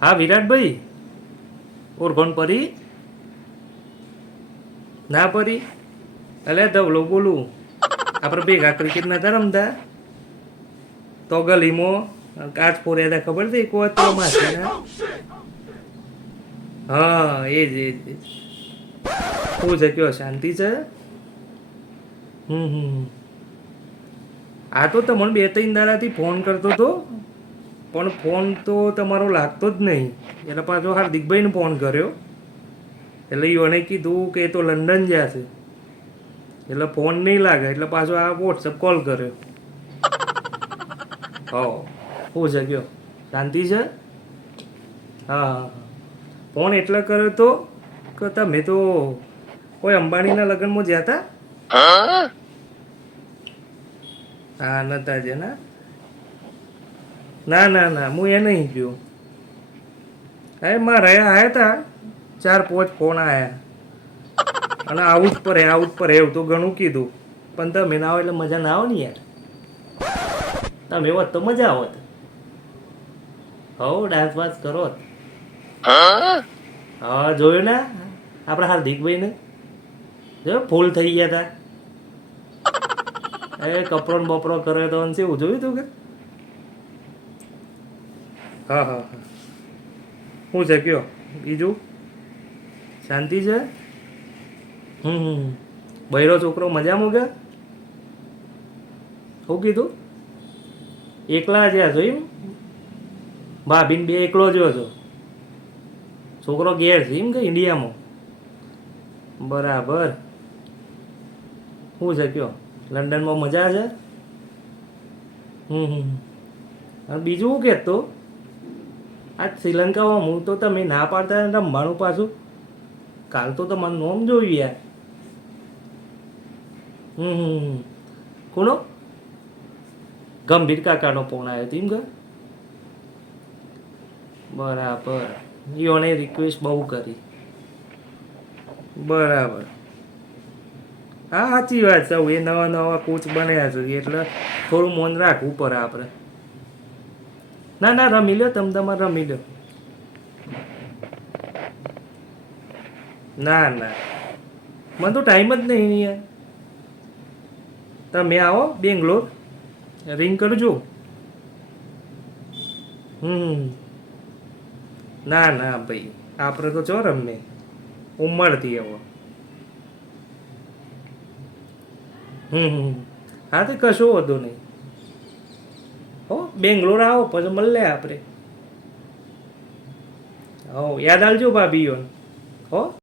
હા, વિરાટભાઈ? ઓળખોણ પરી? ના પરી? અલે ધવલો બોલું આપણે ભેગા ક્રિકેટ નતા રમતા? તો ગલીમો, કાચ ફોર્યા હતા, ખબર છે? એક વાત માસીના હા? એ જ એ જ. શું છે, કયો શાંતિ છે? હમ હમ આ તો તમને બે ત્રણ દાડાથી ફોન કરતો હતો પણ ફોન તો તમારો લાગતો જ નહીં. એટલે પાછો હાર્દિકભાઈને ફોન કર્યો. એટલે એને કીધું કે એ તો લંડન છે. એટલે ફોન નહીં લાગે એટલે પાછો આ વોટ્સઅપ કોલ કર્યો. હો. શું છે કયો? શાંતિ છે? હા હા હા. ફોન એટલે કર્યો તો કે તમે તો કોઈ અંબાણીના લગ્નમાં જ્યાં હતા? હા? નતા જે ના? ના ના ના, હું એ નહીં ગયો. એ રહ્યા આવ્યા હતા ચાર, પાંચ ફોન આવ્યા અને આવું જ હે આવું જ પર એવું તો ઘણું કીધું. પણ તમે ના આવો એટલે મજા ના આવે ને યાર. તમે હોત તો મજા આવત. હો ડાન્સ વાન્સ કરો હા, જોયું ને? આપણા હાર્દિકભાઈને જો ફૂલ થઈ ગયા હતા એ કપડો ને બપડો કર્યો તો શું, જોયું તું કે? હા હા. હા શું છે કયો? બીજું? શાંતિ છે? હમ હમ બૈરો છોકરો મજામાં કે? શું કીધું? એકલા જ્યાં જોયું ભાભીને બે એકલો જ છો. છોકરો ઘેર છે એમ કે ઇન્ડિયામાં? બરાબર. શું છે કયો? લંડનમાં મજા છે? હમ હમ અને બીજું શું કહેતો આ શ્રીલંકામાં હું તો તમે ના પાડતા રમવાનું પાછું. કાલ તો તમારું નોમ જોયું યાર. હમ. કોનો? ગંભીર કાકાનો ફોન આવ્યો હતો એમ બરાબર. યોને રિક્વેસ્ટ બહુ કરી. બરાબર. હા, સાચી વાત છે. એ નવા નવા કોચ બન્યા છે એટલે થોડું મન રાખવું પડે આપણે. ના ના, રમી લો તમે તમારે રમી લો ના ના. મને તો ટાઈમ જ નહીં યાર. તમે આવો, બેંગ્લોર. રિંગ કરજો. હમ. ના ના, ભાઈ. આપણે તો ચો રમને ઉંમરથી આવો. હમ. હા, તે કશો વધુ નહીં. હો બેંગ્લોર આવો પછી મળે આપણે. હો યાદ આવજો ભાભીઓને. હો.